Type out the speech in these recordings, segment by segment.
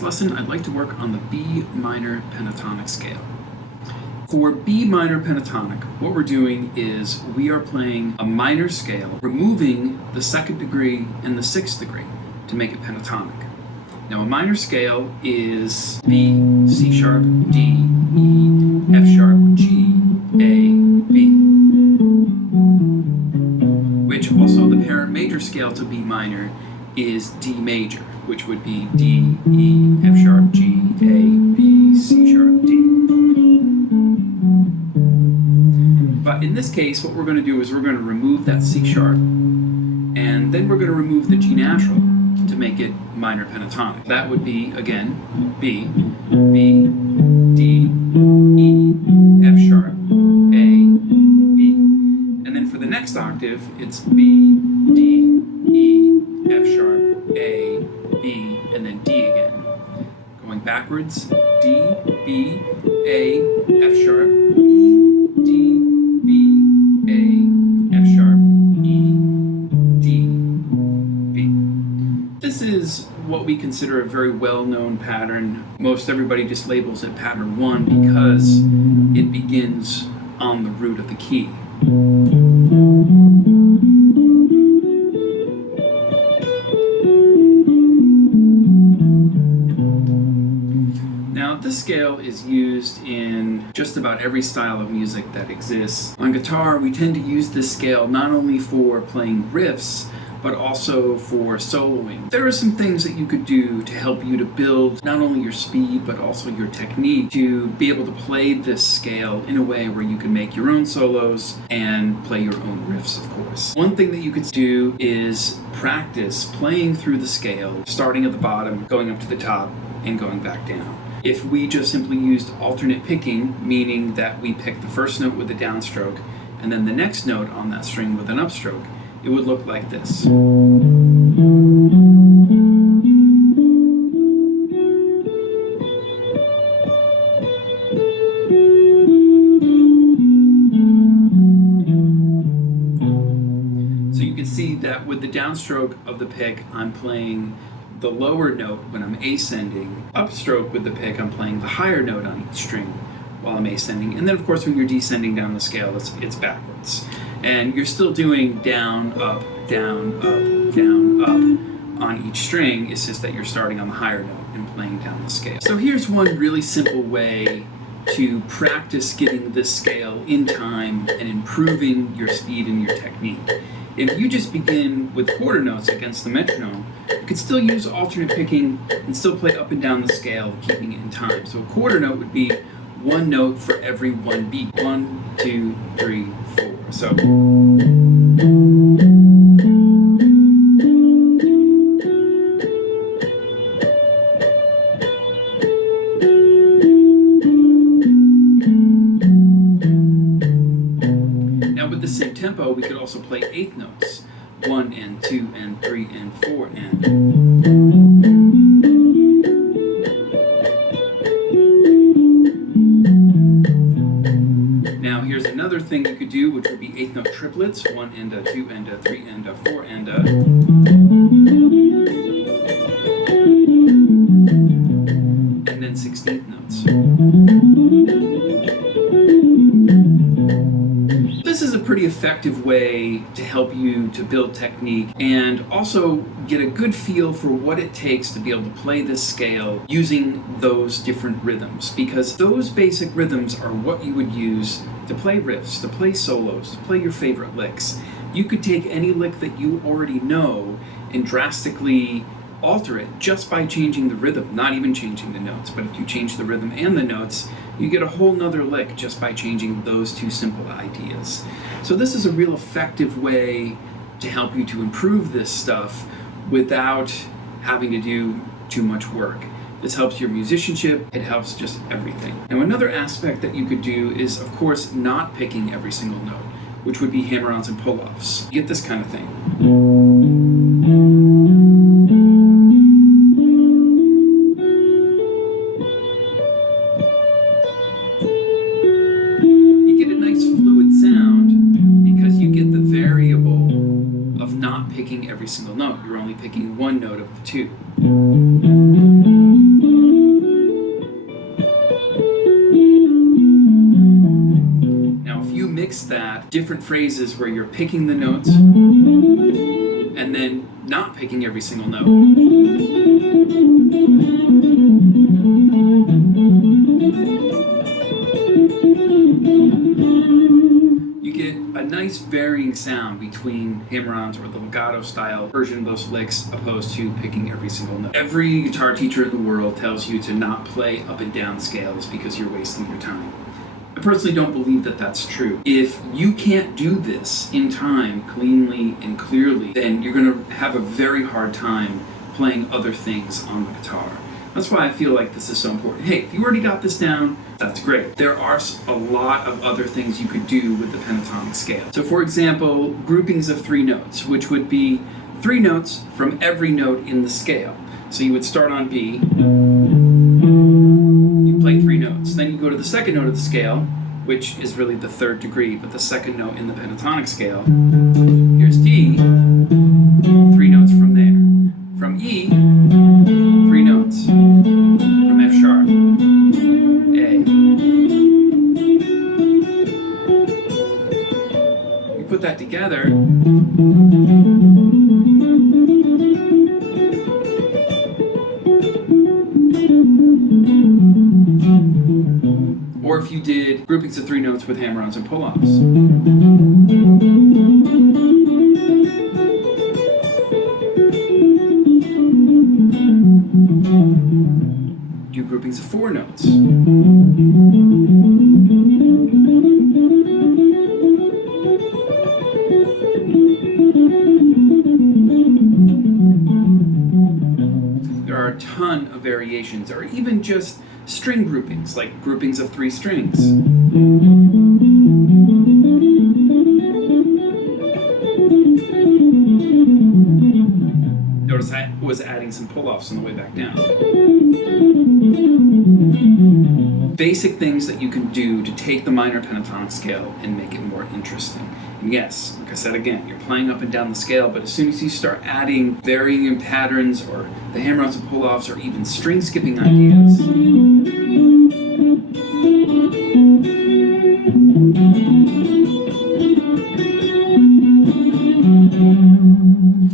this lesson, I'd like to work on the B Minor Pentatonic Scale. For B Minor Pentatonic, what we're doing is we are playing a minor scale, removing the 2nd degree and the 6th degree to make it pentatonic. Now, a minor scale is B, C sharp, D, E, F sharp, G, A, B. Which also the parent major scale to B minor is D major, which would be D, E, F sharp, G, A, B, C sharp, D. But in this case, what we're going to do is we're going to remove that C sharp, and then we're going to remove the G natural to make it minor pentatonic. That would be, again, B, B, D, E, F sharp, A, B. And then for the next octave, it's B, D, E, F sharp, A, B, and then D again. Going backwards, D, B, A, F sharp, E, D, B, A, F sharp, E, D, B. This is what we consider a very well-known pattern. Most everybody just labels it pattern 1 because it begins on the root of the key. Now, this scale is used in just about every style of music that exists. On guitar, we tend to use this scale not only for playing riffs, but also for soloing. There are some things that you could do to help you to build not only your speed, but also your technique to be able to play this scale in a way where you can make your own solos and play your own riffs, of course. One thing that you could do is practice playing through the scale, starting at the bottom, going up to the top, and going back down. If we just simply used alternate picking, meaning that we pick the first note with a downstroke and then the next note on that string with an upstroke, it would look like this. So you can see that with the downstroke of the pick, I'm playing the lower note when I'm ascending. Upstroke with the pick, I'm playing the higher note on each string while I'm ascending. And then of course when you're descending down the scale, it's backwards. And you're still doing down, up, down, up, down, up on each string. It's just that you're starting on the higher note and playing down the scale. So here's one really simple way to practice getting this scale in time and improving your speed and your technique. If you just begin with quarter notes against the metronome, you could still use alternate picking and still play up and down the scale, keeping it in time. So a quarter note would be one note for every one beat. 1, 2, 3, 4. So. Now with the same tempo, we could also play eighth notes. 1 and 2 and 3 and 4 and. Now here's another thing you could do, which would be eighth note triplets. 1 and a, 2 and a, 3 and a, 4 and a. And then 16th notes. This is a pretty effective way to help you to build technique and also get a good feel for what it takes to be able to play this scale using those different rhythms, because those basic rhythms are what you would use to play riffs, to play solos, to play your favorite licks. You could take any lick that you already know and drastically alter it just by changing the rhythm, not even changing the notes. But if you change the rhythm and the notes, you get a whole nother lick just by changing those two simple ideas. So this is a real effective way to help you to improve this stuff without having to do too much work. This helps your musicianship, it helps just everything. Now another aspect that you could do is, of course, not picking every single note, which would be hammer-ons and pull-offs. You get this kind of thing. You get a nice fluid sound because you get the variable of not picking every single note. You're only picking one note of the two. different phrases where you're picking the notes and then not picking every single note. You get a nice varying sound between hammer-ons or the legato style version of those licks opposed to picking every single note. Every guitar teacher in the world tells you to not play up and down scales because you're wasting your time. I personally don't believe that that's true. If you can't do this in time, cleanly and clearly, then you're going to have a very hard time playing other things on the guitar. That's why I feel like this is so important. Hey, if you already got this down, that's great. There are a lot of other things you could do with the pentatonic scale. So for example, groupings of 3 notes, which would be 3 notes from every note in the scale. So you would start on B, you play 3 notes. Then you go to the second note of the scale, which is really the 3rd degree, but the second note in the pentatonic scale. Here's D, 3 notes from there. From E, 3 notes. From F sharp, A. You put that together, or if you did groupings of 3 notes with hammer-ons and pull-offs. Do groupings of 4 notes. There are a ton of variations, or even just string groupings, like groupings of 3 strings. Notice I was adding some pull-offs on the way back down. Basic things that you can do to take the minor pentatonic scale and make it more interesting. And yes, like I said again, you're playing up and down the scale, but as soon as you start adding varying in patterns or the hammer-ons and pull-offs or even string skipping ideas,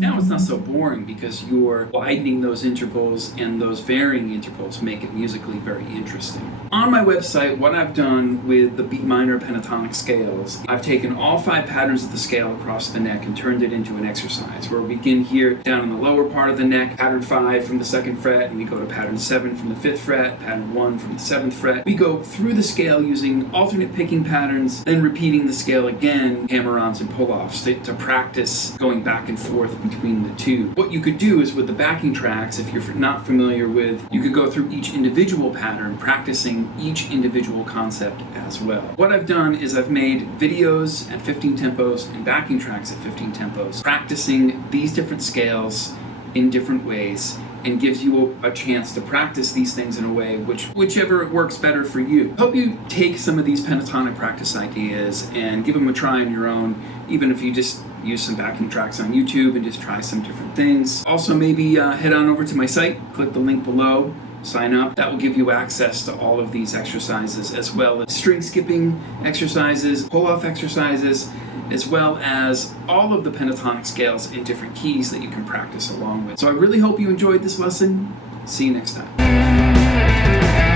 now it's not so boring because you're widening those intervals, and those varying intervals make it musically very interesting. On my website, what I've done with the B Minor Pentatonic Scales, I've taken all 5 patterns of the scale across the neck and turned it into an exercise where we begin here down in the lower part of the neck, pattern 5 from the 2nd fret, and we go to pattern 7 from the 5th fret, pattern 1 from the 7th fret. We go through the scale using alternate picking patterns, then repeating the scale again, hammer-ons and pull-offs to practice going back and forth between the two. What you could do is with the backing tracks, if you're not familiar with, you could go through each individual pattern, practicing each individual concept as well. What I've done is I've made videos at 15 tempos and backing tracks at 15 tempos, practicing these different scales in different ways, and gives you a chance to practice these things in a way whichever works better for you. Hope you take some of these pentatonic practice ideas and give them a try on your own, even if you just use some backing tracks on YouTube and just try some different things. Also, maybe head on over to my site, click the link below, sign up. That will give you access to all of these exercises, as well as string skipping exercises, pull-off exercises, as well as all of the pentatonic scales in different keys that you can practice along with. So I really hope you enjoyed this lesson. See you next time.